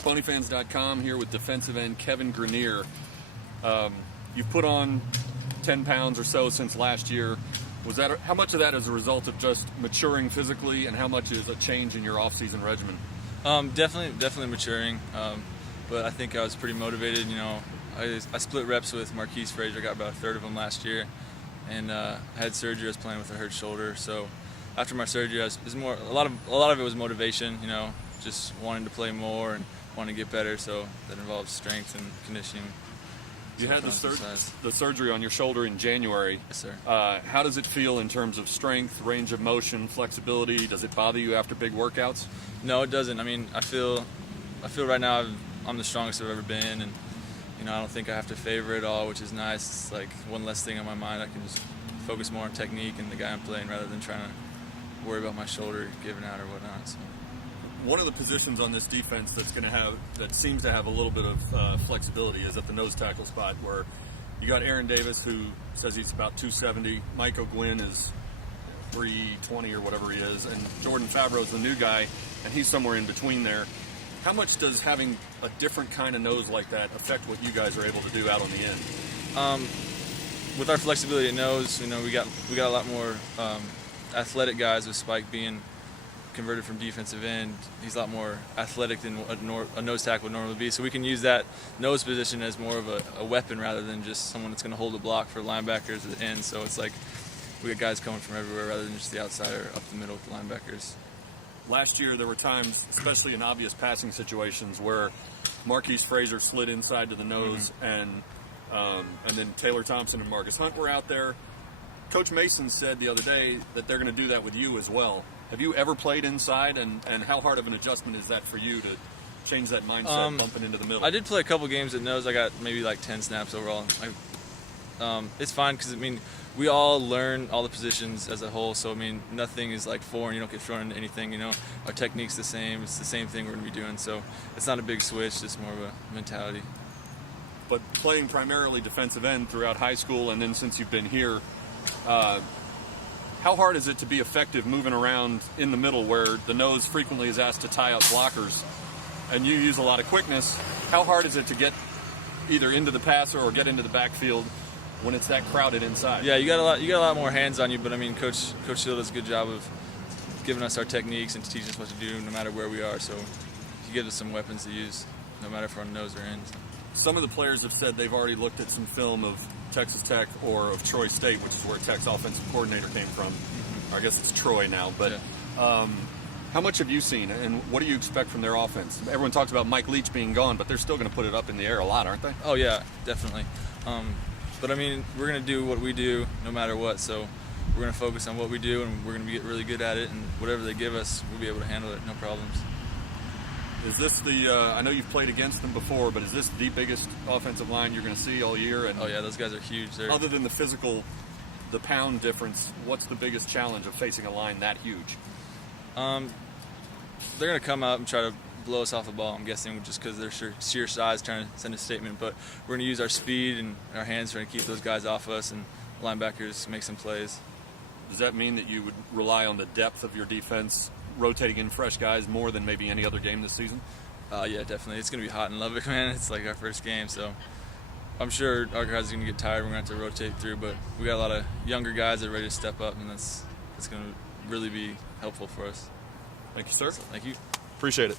PonyFans.com here with defensive end Kevin Grenier. You've put on 10 pounds or so since last year. How much of that is a result of just maturing physically, and how much is a change in your off-season regimen? Definitely maturing. But I think I was pretty motivated. You know, I split reps with Marquise Frazier. I got about a third of them last year, and I had surgery. I was playing with a hurt shoulder. So after my surgery, a lot of it was motivation. You know, just wanting to play more and wanting to get better. So that involves strength and conditioning. You had the surgery on your shoulder in January. Yes, sir. How does it feel in terms of strength, range of motion, flexibility? Does it bother you after big workouts? No, it doesn't. I mean, I feel right now I'm the strongest I've ever been, and you know, I don't think I have to favor it all, which is nice. It's like one less thing on my mind. I can just focus more on technique and the guy I'm playing rather than trying to worry about my shoulder giving out or whatnot. So. One of the positions on this defense that seems to have a little bit of flexibility is at the nose tackle spot, where you got Aaron Davis, who says he's about 270. Mike O'Gwyn is 320 or whatever he is, and Jordan Favreau's the new guy, and he's somewhere in between there. How much does having a different kind of nose like that affect what you guys are able to do out on the end? With our flexibility at nose, you know, we got a lot more athletic guys, with Spike being converted from defensive end. He's a lot more athletic than a nose tackle would normally be, so we can use that nose position as more of a weapon rather than just someone that's going to hold a block for linebackers at the end. So it's like we got guys coming from everywhere rather than just the outside or up the middle with the linebackers. Last year there were times, especially in obvious passing situations, where Marquise Frazier slid inside to the nose, and then Taylor Thompson and Marcus Hunt were out there. Coach Mason said the other day that they're going to do that with you as well. Have you ever played inside, and how hard of an adjustment is that for you to change that mindset, bumping into the middle? I did play a couple games at nose. I got maybe like 10 snaps overall. It's fine because, I mean, we all learn all the positions as a whole, so, I mean, nothing is like foreign. You don't get thrown into anything, you know. Our technique's the same. It's the same thing we're going to be doing, so it's not a big switch, just more of a mentality. But playing primarily defensive end throughout high school, and then since you've been here, how hard is it to be effective moving around in the middle where the nose frequently is asked to tie up blockers, and you use a lot of quickness? How hard is it to get either into the passer or get into the backfield when it's that crowded inside? Yeah, you got a lot more hands on you, but I mean, Coach Hill does a good job of giving us our techniques and teaching us what to do no matter where we are. So he gives us some weapons to use, no matter if we're on nose or ends. Some of the players have said they've already looked at some film of Texas Tech or of Troy State, which is where Tech's offensive coordinator came from. I guess it's Troy now, but how much have you seen, and what do you expect from their offense? Everyone talks about Mike Leach being gone, but they're still going to put it up in the air a lot, aren't they? Oh yeah, definitely. But I mean, we're going to do what we do no matter what, so we're going to focus on what we do, and we're going to get really good at it, and whatever they give us, we'll be able to handle it, no problems. Is this I know you've played against them before, but is this the biggest offensive line you're going to see all year? And oh yeah, those guys are huge. Other than the pound difference, what's the biggest challenge of facing a line that huge? They're going to come out and try to blow us off the ball, I'm guessing, just because they're sheer size, trying to send a statement. But we're going to use our speed and our hands trying to keep those guys off us, and linebackers make some plays. Does that mean that you would rely on the depth of your defense, rotating in fresh guys more than maybe any other game this season? Yeah, definitely. It's going to be hot in Lubbock, man. It's like our first game, so I'm sure our guys are going to get tired. We're going to have to rotate through, but we got a lot of younger guys that are ready to step up, and that's going to really be helpful for us. Thank you, sir. So, thank you. Appreciate it.